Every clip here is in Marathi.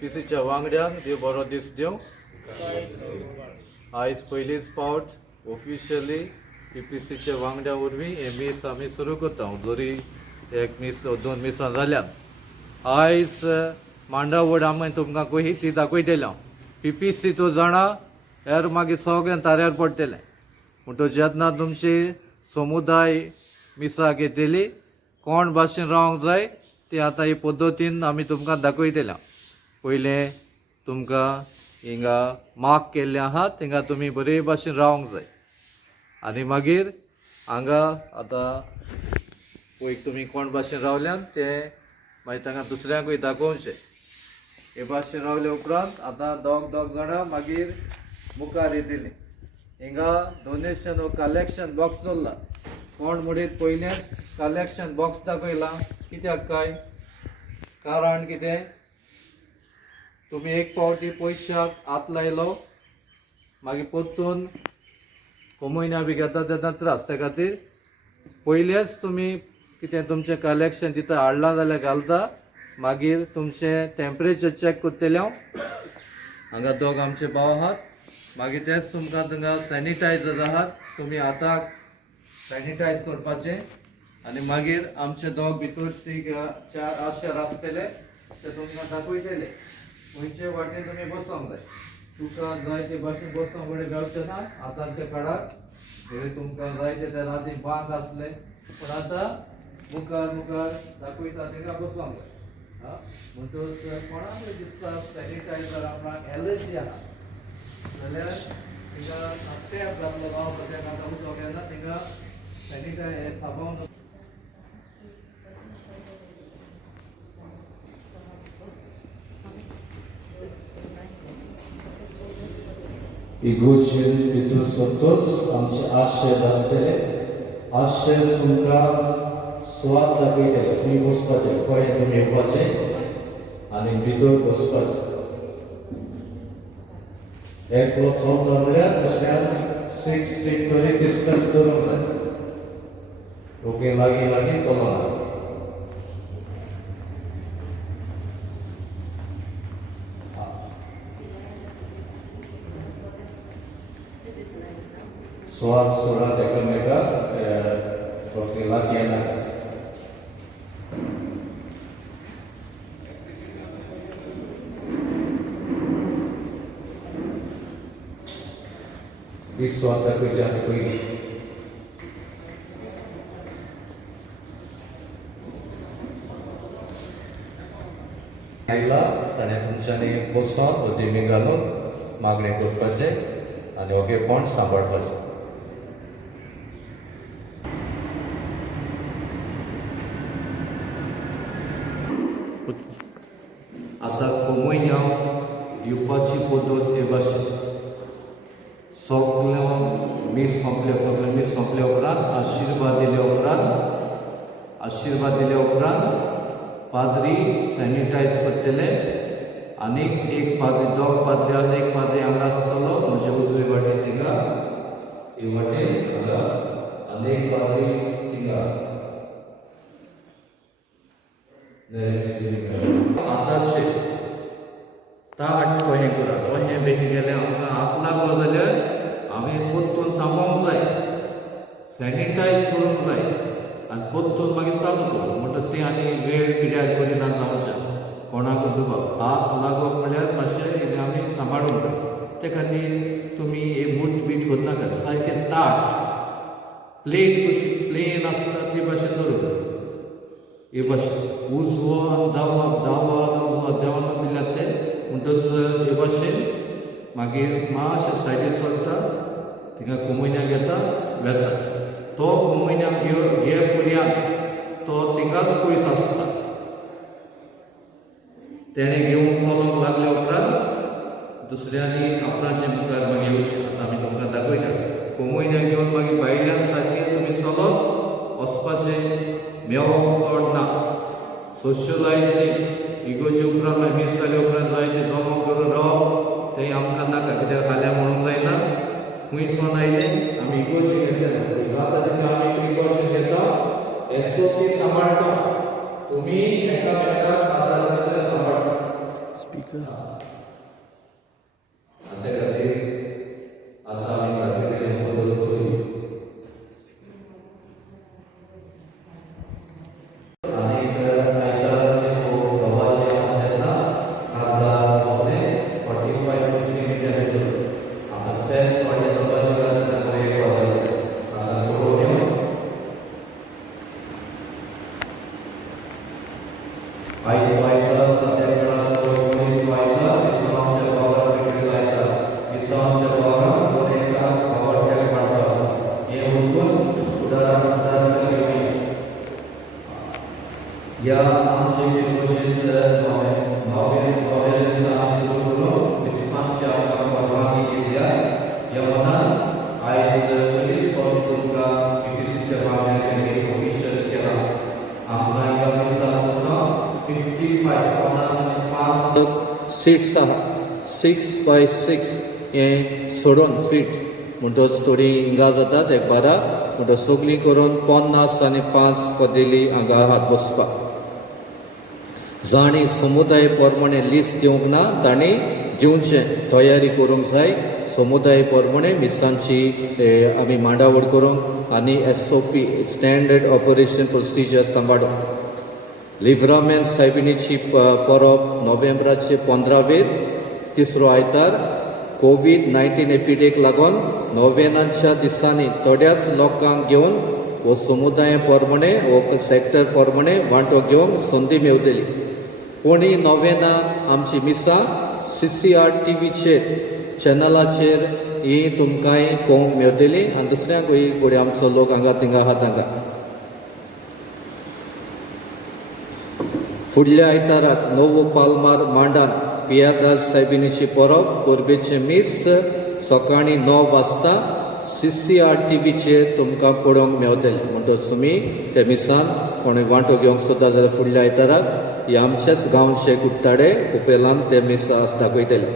पीसीच्या वांगड्यान देव बरो दीस दिवं. आयज पयलीच फावट ऑफिशियली पीपीसीच्या वांगड्या वरवीं हे मीस आमी सुरू करता. जरी एक मीस 2 मिसां जाल्यात. आयज मांडावड आमी तुमकां कशी ती दाखयतलें. पीपीसी तो जाणा हेर मागीर सगळ्यां ताऱ्यार पडटलें. म्हणटच जेन्ना तुमची समुदाय मिसाक येतली कोण भाशेन रावंक जाय ती आतां ही पद्दतीन आमी तुमकां दाखयतलें. पयलें तुमकां हिंगा मार्क केल्लें आहा थिंगा तुमी बरे भाशेन रावंक जाय. आनी मागीर हांगा आतां पळय तुमी कोण भाशेन रावल्यात तें मागीर तांकां दुसऱ्यांकूय दाखोवचें. हे भाशेन रावले उपरांत आतां दोग जाणां मागीर मुखार येतलीं. हिंगा डोनेशन व कलेक्शन बॉक्स दवरला. कोण म्हणीत पयलेंच कलेक्शन बॉक्स दाखयला. कित्याक काय कारण कितें तुमी एक फावटी पयशाक हात लायलो मागीर परतून म्हयन्या बी घेता तेन्ना त्रास. त्या खातीर पयलेंच तुमी कितें तुमचें कलेक्शन तिथं हाडलां जाल्यार घालता. मागीर तुमचें टेम्परेचर चॅक करतले हांव. हांगा दोग आमचे भाव आहात. मागीर तेच तुमकां थिंगा सॅनिटायझर आहात. तुमी हाताक सॅनिटायज करपाचें. आनी मागीर आमचे दोग भितर ती 4 आशेर आसतले ते तुमकां दाखयतले. खंयचे वाटेन तुमी बसोंक जाय. तुका जाय ते भाशेन बसोंक कडेन गावचें ना. आतांच्या काळार जरी तुमकां जाय ते राती बांक आसले पूण आतां मुखार दाखयता थिंगा बसोंक जाय. म्हणटच कोणाकूय दिसता सॅनिटायझर आपणाक एलर्जी आहा जाल्यार थिंगा टॅप घातलो गावता तेका आतां उदक येना थिंगा सॅनिटायझर साबण इगोचेर भितर सरतच आमचे आशेर आसतले. आशेर तुमकां स्वाद दाखयतले. खंय बसपाचें खंय तुमी येवपाचें आनी भितर बसपाचें. एकलो चलता म्हणल्यार दुसऱ्याक 6 फीट तरी डिस्टन्स दवरूंक जाय. ओके लागीं चलना. स्वाद सोडात एकामेकाक ओके लागीं येना. ही स्वाद दाखोवचे आनी पयलीं आयला ताणें तुमच्यांनी बसोन उद्देमी घालून मागणें करपाचें आनी ओगेपण सांबाळपाचें. आतां कोमयन्याव येवपाची पद्दत हे भाशेन सगळें मीस सोंपले उपरांत आशिर्वाद दिले उपरांत पाद्री सॅनिटायज करतले. आनीक एक पाद्री दोग पाद्री आनी एक पाद्री हांगा आसतलो म्हजे उजवे वाटेन थिंगा हे वाटेन हांगा आनी एक पाद्री थिंगा. आतांचे ताट कशें करात अशें बेगी गेलें आमकां हात लागलो जाल्यार हांवें परतून थांबोवंक जाय. सॅनिटायज करूंक जाय आनी परतून मागीर चालू करूंक म्हणटा तें आनी वेळ पिड्यार करिना जावचें. कोणाकूय दुबाव हात लागप म्हणल्यार मातशें कितें आमी सांबाळूंक जाय. ते खातीर तुमी हे मूठ बीट करनाका. सारकें ताट प्लेन आसता ती भाशेन दवरूंक. हे भाशेन उजवो दावा उजवो देवान दिल्यात ते म्हणटच हे भाशेन मागीर मातशें सायडीन चलता थिंगा कोमयन्याक घेता वेता. तो कोमयन्याक हे पर्यंत तो थिंगाच पयस आसता. तेणें घेवन चलोंक लागले उपरांत दुसऱ्यांनी आपणाचे मुखार मागीर येवचें. आतां आमी तुमकां दाखयता. कोमयन्याक घेवन मागीर भायल्यान सारकें तुमी चलत वचपाचें. मेळोवप चड ना. सोशलायजींग इगोचे उपरांत मागीर मीस जाले उपरांत जाय तें जमा करून रावप तें आमकां नाका. कित्याक फाल्यां म्हणूंक जायना खंयसून आयले आमी इगोचे घेतले जाता तितलें आमी प्रिकॉशन घेता. एसओपी सांबाळटा. तुमी एकामेकाक आदाराचें सांबाळटा. स्पीकर या आमचे इगोजेन नवे दिसा सुरू करून क्रिस्मासच्या परवानगी केल्या या मनात आयज पयलीच फावटी तुमकां PPCच्या वांगड्याक ऑफिशियल केला आमकां ह्या दिसा 55 सीट्स आहा 6 by 6 हे सोडून फीट म्हणटच थोडी हिंगा जातात एक बारा म्हणटच सगळी करून 50 आनी 5 कदेली हांगा आहात बसपाक जाणी समुदाय प्रमाणे लिस्ट दिवंक ना तांणी दिवचें तयारी करूंक जाय समुदाय प्रमाणे मिसांची आमी मांडावळ करूंक आनी SOP स्टँडर्ड ऑपरेशन प्रोसिजर सांबाळूंक लिव्हरामेंट सायबिणीची परब नोव्हेंबराचे 15वेर तिसरो आयतार COVID-19 एपिडेक लागून नोव्हेनाच्या दिसांनी थोड्याच लोकांक घेवन वो समुदाय प्रमाणे वो सॅक्टर प्रमाणे वांटो घेवंक संदी मेवतली पूण ही नोव्हेना आमची मिसां CCR TVचेर चॅनलाचेर ही तुमकांय पळोवंक मेवतली आनी दुसऱ्यांकूय फुडें आमचो लोक हांगा थिंगा आहात हांगा फुडल्या आयताराक नवो पालमार मांडान पियादास सायबिणीची परब परबेचे मीस सकाळीं 9 वाजता CCR TVचेर तुमकां पळोवंक मेवतलें म्हणटच तुमी त्या मिसान कोणूय वांटो घेवंक सोदता जाल्यार फुडल्या आयताराक हे आमचेच गांवचे कुट्टाडे कुपेलान ते मिसास दाखयतले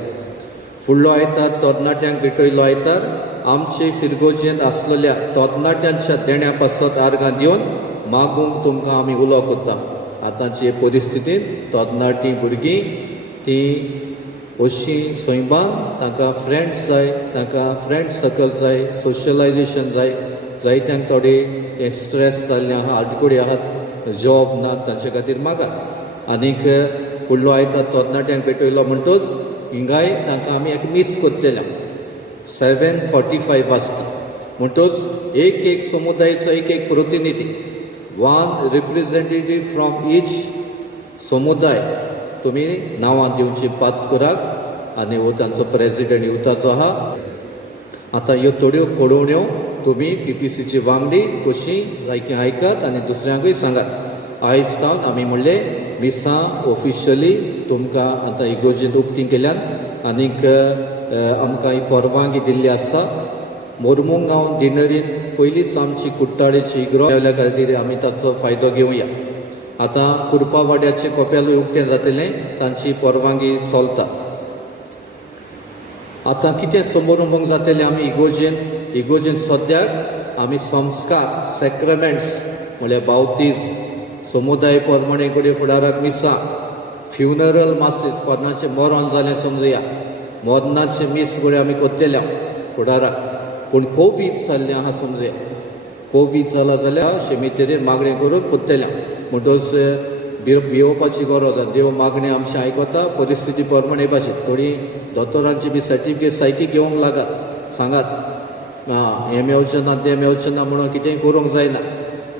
फुडलो आयतार तरणाट्यांक भेटयलो आयतार आमचे फिरगोजेंत आसलेल्या तरणाट्यांच्या देण्या पासत आर्गां दिवन मागूंक तुमकां आमी उलो कोत्ता आतांचे परिस्थितींत तरणाटी भुरगीं ती अशीं सैबान तांकां फ्रेंड्स जाय तांकां फ्रेंड सर्कल जाय सोशलायजेशन जाय जायत्यांक थोडी स्ट्रेस जाल्ले आहा आडकुडी आहात जॉब ना तांचे खातीर मागात आनीक फुडलो आयतार तरणाट्यांक भेटयलो म्हणटच हिंगाय तांकां आमी एक मीस कोत्तेल्या 7:45 वाजता म्हणटच एक समुदायाचो एक प्रतिनिधी वन रिप्रेझेंटेटिव्ह फ्रॉम ईच समुदाय तुमी नांवां दिवची पात करात आनी हो तांचो प्रेजिडेंट युथाचो आहा आतां ह्यो थोड्यो कळोवण्यो तुमी PPCची वांगडी कशी आयकात आनी दुसऱ्यांकूय सांगात आयज तावन आमी म्हणलें मिसां ऑफिशियली तुमकां आतां इगोजेंत उक्ती केल्यान आनीक आमकां ही परवानगी दिल्ली आसा मोरमुगांव दिनरीन पयलींच आमची कुट्टाळेची इग्रो मेवल्या खातीर आमी ताचो फायदो घेवया आतां कुरपावाड्याचे कोपेलूय उक्तें जातलें तांची परवानगी चलता आतां कितें समारंभ जातलें आमी इगोजेन सद्याक आमी संस्कार सॅक्रमेंट्स म्हळ्यार बावतीज समुदाय प्रमाणे कडेन फुडाराक मिसां फ्युनरल मासीस कोणाचें मरण जालें समजुया मरणाचे मीस कडेन आमी कोत्तेल्या फुडाराक पूण कोवीड जाल्लें आहा समजुया कोवीड जाला जाल्यार शेमितेरेर मागणें करून कोत्तेल्या म्हणटच भिवपाची गरज आसा देव मागणें आमचें आयकता परिस्थिती प्रमाणे भाशेन थोडी दोतोरांची बी सर्टिफिकेट सायकी घेवंक लागात सांगात हें मेवचें ना तें मेवचें ना म्हणून कितेंय करूंक जायना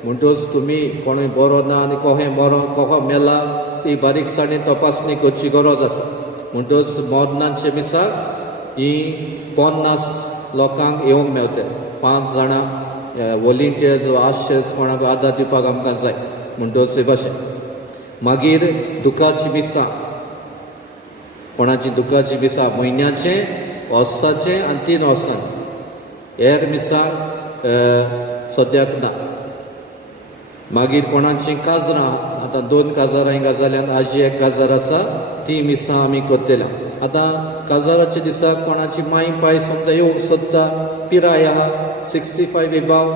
म्हणटच तुमी कोणूय बरो ना आनी कोहो मेला ती बारीकसाणेन तपासणी करची गरज आसा म्हणटच मरणाचे मिसाक ही 50 लोकांक येवंक मेवता 5 जाणां वॉलिंटियर्स आशेच कोणाक आदार दिवपाक आमकां जाय म्हणटच हे भाशेन मागीर दुखाची मिसां कोणाची दुखाची मिसां म्हयन्याचें वर्साचें आनी 3 वर्सांचें हेर मिसांक सद्याक ना मागीर कोणाची काजरां आतां 2 काजारां हिंगा जाल्यात आजी एक काजार आसा ती मिसां आमी कोत्तेल्या आतां काजाराच्या दिसाक कोणाची माय पाय समजा येवंक सोदता पिराय आहा 65 एबाव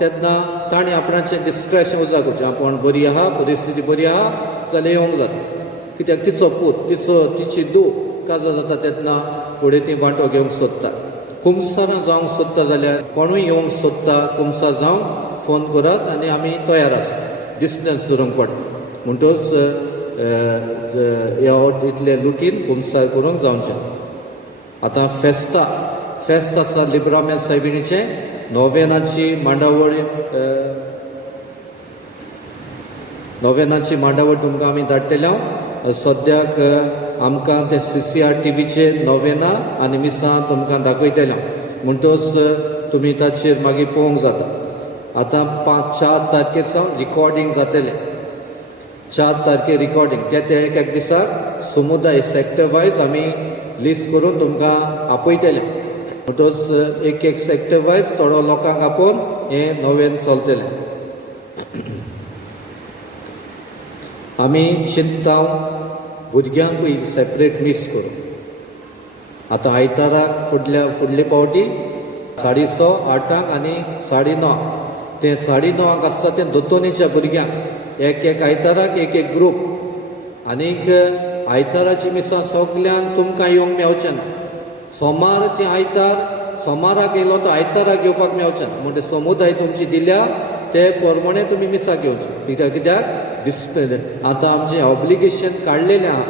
तेन्ना ताणें आपणाचें डिस्क्रेशन उजा करचें आपूण बरी आहा परिस्थिती बरी आहा जाल्यार येवंक जाता कित्याक तिचो पूत तिची धूव काजार जाता तेन्ना फुडें ती वांटो घेवंक सोदता कुमसारां जावंक सोदता जाल्यार कोणूय येवंक सोदता कुमसार जावंक फोन करात आनी आमी तयार आसा डिस्टन्स दवरूंक पडटा म्हणटच इतले लुटीन कुमसार करूंक जावचें आतां फेस्त आसा लिब्रामेल सायबिणीचें नोव्हेनाची मांडावळ तुमकां आमी धाडटल्या सद्याक आमकां ते CCR TVचेर नोव्हेना आनी मिसां तुमकां दाखयतल्या म्हणटच तुमी ताचेर मागीर पळोवंक जाता आतां 4 तारखेर सावन रिकॉर्डिंग जातलें 4 तारखे रिकॉर्डिंग ते एक एक दिसाक समुदाय सेक्टर वायज आमी लिस्ट करून तुमकां आपयतले. म्हणटच एक एक सेक्टर वायज थोडो लोकांक आपोवन हें नवें चलतलें. आमी चिंताव भुरग्यांकूय सेपरेट मीस करूं. आतां आयताराक फुडले पावटी 6:30 8 आनी 9:30 ते 9:30 आसता तें दोतोनीच्या भुरग्यांक एक आयताराक एक ग्रूप. आनीक आयताराची मिसां सगल्यांक तुमकां येवंक मेळचें ना. सोमार तें आयतार सोमाराक येयलो तो आयताराक येवपाक मेळचें ना. म्हणजे समुदाय तुमची दिल्या ते प्रमाणे तुमी मिसाक येवचें. कित्याक आतां आमचें ऑब्लिगेशन काडलेलें आहा.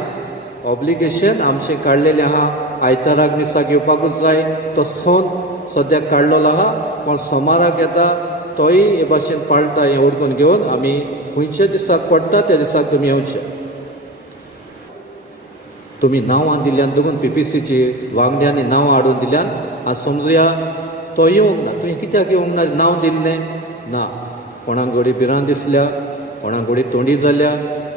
ऑब्लिगेशन आमचें काडलेलें आहा. आयताराक मिसाक येवपाकूच जाय तो सोन सद्याक काडलेलो आहा. कोण सोमाराक येता तोय हे भाशेन पाळटा हें ओळखून घेवन आमी खंयच्या दिसाक पडटा त्या दिसाक तुमी येवचें. तुमी नांवां दिल्ल्यान देखून PPCची वांगड्यांनी नांवां हाडून दिल्यान आनी समजुया तो येवंक ना. तुवें कित्याक येवंक ना नांव दिल्लें ना. कोणाक घोडी भिरांत दिसल्या, कोणाक घोडी तोंडी जाल्या,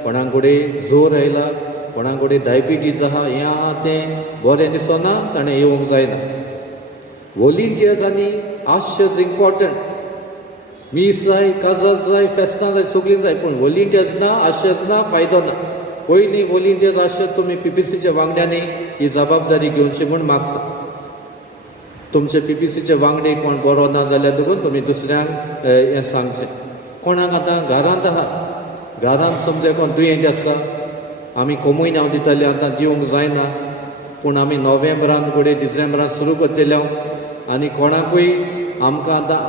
कोणाक घोडी जोर आयला, कोणाक घोडी डायबिटीज आहा, हें आहा तें बरें दिसना ताणें येवंक जायना. वॉलिंटियर्स आनी आशेज इम्पॉर्टंट. मीस जाय, काजास जाय, फेस्तां जाय, सगळीं जाय, पूण वॉलिंटियर्स ना, आशेज ना, फायदो ना. पयलीं वॉलिंटियर्स आशेज तुमी PPCच्या वांगड्यांनी ही जबाबदारी घेवची म्हूण मागता. तुमचे PPCचे वांगडी कोण बरो ना जाल्यार देखून तुमी दुसऱ्यांक हें सांगचें. कोणाक आतां घरांत आहा, घरांत समजा कोण दुयेंत आसा, आमी कोमूय नांव दिताले आतां दिवंक जायना. पूण आमी नोव्हेंबरांत फुडें डिसेंबरांत सुरू करतले. आनी कोणाकूय आमकां आतां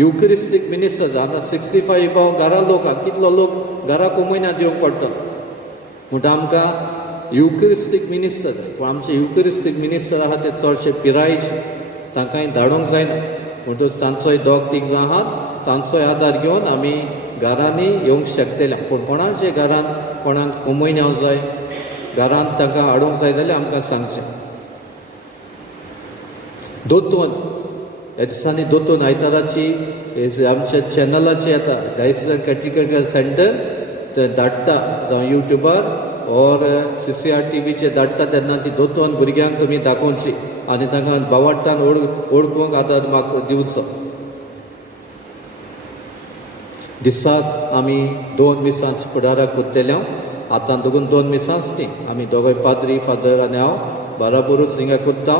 युक्रिस्टीक मिनिस्टर आतां 65 अबाव घरा लोक आहा. कितलो लोक घरा कोमूय ना दिवंक पडटा. म्हणटा आमकां युक्रिस्टीक मिनिस्टर जाय. पूण आमचे युक्रिस्टीक मिनिस्टर आहा ते चडशे पिरायेचे. तांकांय धाडूंक जायना. म्हणटच तांचोय 2-3 जाण आहात. तांचोय आदार घेवन आमी घरांनी येवंक शकतले. पूण कोणाचे घरांत कोणाक कोमूय नांव जाय, घरांत तांकां हाडूंक जाय जाल्यार आमकां सांगचें. दोतोन ह्या दिसांनी दोतोन आयताराची आमच्या चॅनलाचेर येता डायसिजन कॅटेगरी सेंटर ते धाडटा जावं युट्यूबार और CCR TVचेर धाडटा. तेन्ना ती दोतोन भुरग्यांक तुमी दाखोवची आनी तांकां भावार्थान ओळखूंक आदार दिवचो. दिसाक आमी 2 मिसांची फुडाराक करतले. आतां दोगून 2 मिसांच न्ही. आमी दोगांय पाद्री फादर आनी हांव बराबरूच हिंगा करता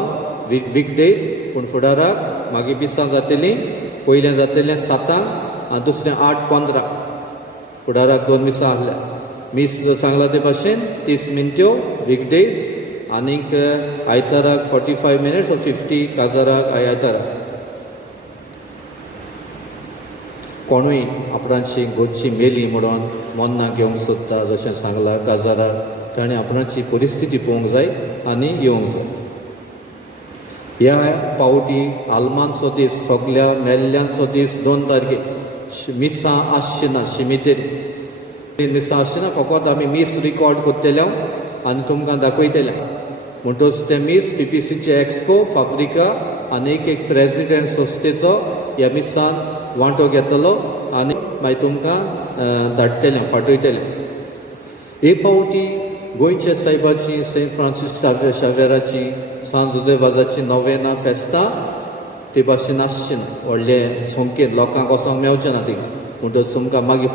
वीक डेज. पूण फुडाराक मागीर मिसां जातलीं. पयलें जातलें 7 आनी दुसरें 8-15. फुडाराक 2 मिसां आहल्या. मीस सांगला ते भाशेन 30 मिनट्यो वीक डेज आनीक आयताराक 45 मिनिट्स 50 काजाराक आयताराक. कोणूय आपणाची घरची मेली म्हणून मन्नाक घेवंक सोदता जशें सांगलां काजाराक ताणें आपणाची परिस्थिती पळोवंक जाय आनी येवंक जाय. ह्या पावटी आल्मांचो दीस सगल्या मेल्ल्यांचो दीस 2 तारखेक मिसां आसची ना. शिमितेरी मिसां आसची ना. फकत आमी मीस रिकॉर्ड करतले आनी तुमकां दाखयतले. म्हणटच ते मीस PPCचे एक्सको फाब्रिका आनी एक प्रेजिडेंट संस्थेचो ह्या मिसान वांटो घेतलो आनी मागीर तुमकां धाडटले पाठयतले. हे पावटी गोंयच्या सायबाची सेंट फ्रांसीस शावेराची सांत जोसेफाची नोवेना फेस्तां ते भाशेन आसची ना. व्हडले संख्येन लोकांक वचोंक मेळचें ना थिंगा. म्हणटच तुमकां मागीर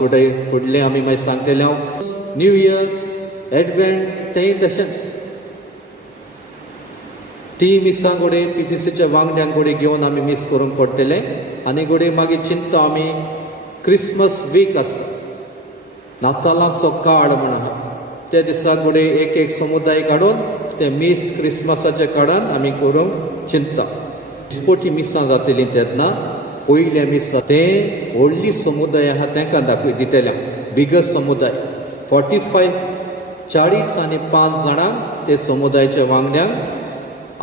फुडलें आमी मागीर सांगतले. न्यू इयर एडवेंट तेंय तशेंच. ती मिसां घोडे PPCच्या वांगड्यांक घोडे घेवन आमी मीस करूंक पडटले. आनी घोडे मागीर चिंता आमी क्रिसमस वीक आसा, नातालांचो काळ म्हण आहा. त्या दिसाक घोडे एक समुदाय काडून ते मीस क्रिसमसाच्या काळान आमी करूंक चिंता. दिसपोटी मिसां जातलीं तेन्ना पयले मिसां ते व्हडली समुदाय आहा तांकां दितले. बिगस्ट समुदाय 40 आनी 5 जाणांक ते समुदायाच्या वांगड्यांक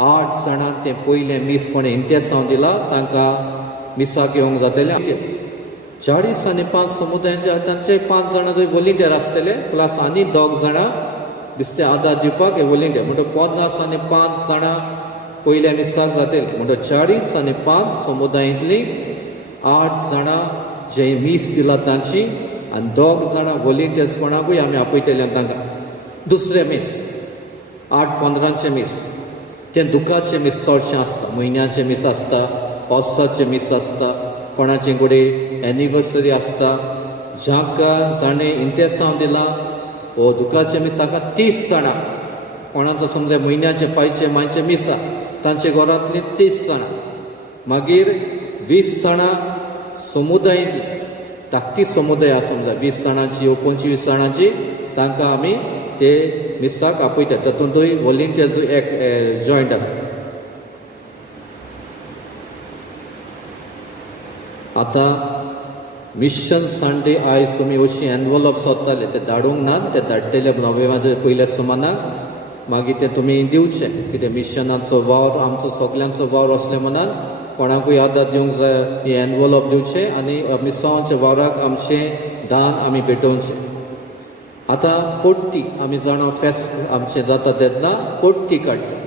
8 जाणांक ते पयलें मीस कोणें इंटेसांव दिलां तांकां मिसाक येवंक जातलें. 40 आनी 5 समुदायाचे तांचे 5 जाणां थंय वॉलिंटियर आसतले प्लस आनी 2 जाणां बिस्ते आदार दिवपाक हे वॉलिंटियर. म्हणटच 50 आनी 5 जाणां पयल्या मिसाक जातले. म्हणटच 40 आनी 5 समुदायांतलीं 8 जाणां जे मीस दिला तांची आनी 2 जाणां वॉलिंटियर्स कोणाकूय आमी आपयतले तांकां दुसरे मीस 8-15चे मीस ते दुखाचे मीस चडशें आसता म्हयन्याचे मीस आसता पावसाचे मीस आसता कोणाचे कडेन एनिवर्सरी आसता जांकां जाणें इंतेसांव दिलां वो दुखाचे मीस ताका 30 जाणां कोणाचो समजा म्हयन्याचे पांयचे मांयचे मीस तांचे घरांतली 30 जाणां मागीर 20 जाणां समुदायांतली धाकटी समुदाय आसा समजा 20 जाणांची वो 25 जाणांची तांकां आमी ते मिसाक आपयतात तातूंतूय वॉलिंटियर्स एक जॉयंट आसा आतां मिशन संडे आयज तुमी अशी एनवलप सोदताले ते धाडूंक नात ते धाडटले नोव्हेंबराच्या पयल्या सुमाराक मागीर ते तुमी दिवचे कित्याक मिशनाचो वावर आमचो सगल्यांचो वावर असले मनान कोणाकूय आदार दिवंक जाय ही एनवलप दिवचे आनी मिसांवाच्या वावराक आमचें दान आमी भेटोवचें आतां पोट्टी आमी जाणा फेस्त आमचें जाता तेन्ना पोट्टी काडटा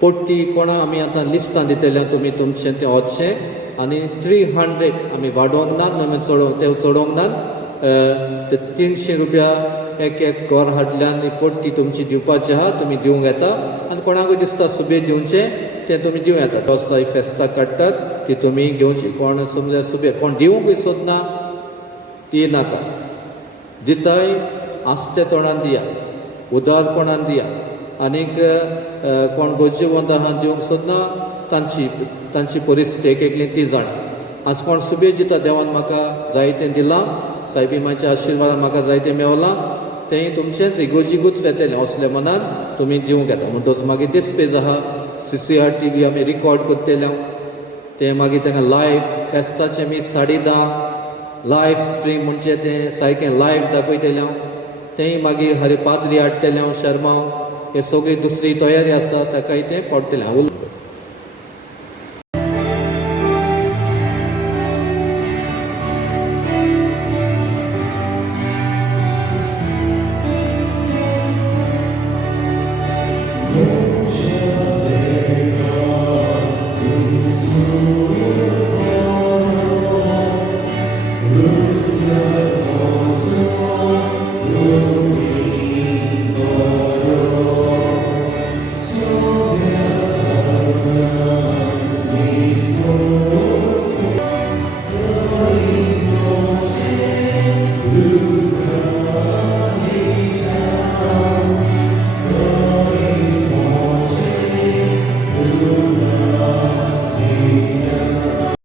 पोट्टी कोणाक आमी आतां लिस्टां दितले तुमी तुमचें तें वचचें आनी 300 आमी वाडोवंक नात आमी चडोवंक नात ते 300 रुपया एक घर हाडल्यान पोट्टी तुमची दिवपाची आहा तुमी दिवंक येता आनी कोणाकूय दिसता सुबेज दिवचें तें तुमी दिवं येता दोस्ताय फेस्ताक काडटात ती तुमी घेवची कोण समजा सुबेज कोण दिवंकूय सोदना ती नाका दिताय आस्ते तोंडान दिया उदारपणान दिया आनीक कोण गरजेवंत आहा दिवंक सोदना तांची परिस्थिती एक एकली ती जाणा आज कोण सुबेज दिता देवान म्हाका जायतें दिलां सायबी माच्या आशिर्वादान म्हाका जायतें मेवलां तें तुमचेंच इगोजिगूच येतलें असल्या मनान तुमी दिवंक येता म्हणटच मागीर डिस्पेज आहा CCR TV आमी रिकॉर्ड करतले तें मागीर तांकां लायव्ह फेस्ताचें मीस 10:30 लायव्ह स्ट्रीम म्हणजे तें सारकें लायव्ह दाखयतलें तेंय मागीर हरिपाद्री हाडटलें शर्मा हे सगळी दुसरी तयारी आसा ताकाय तें पडटलें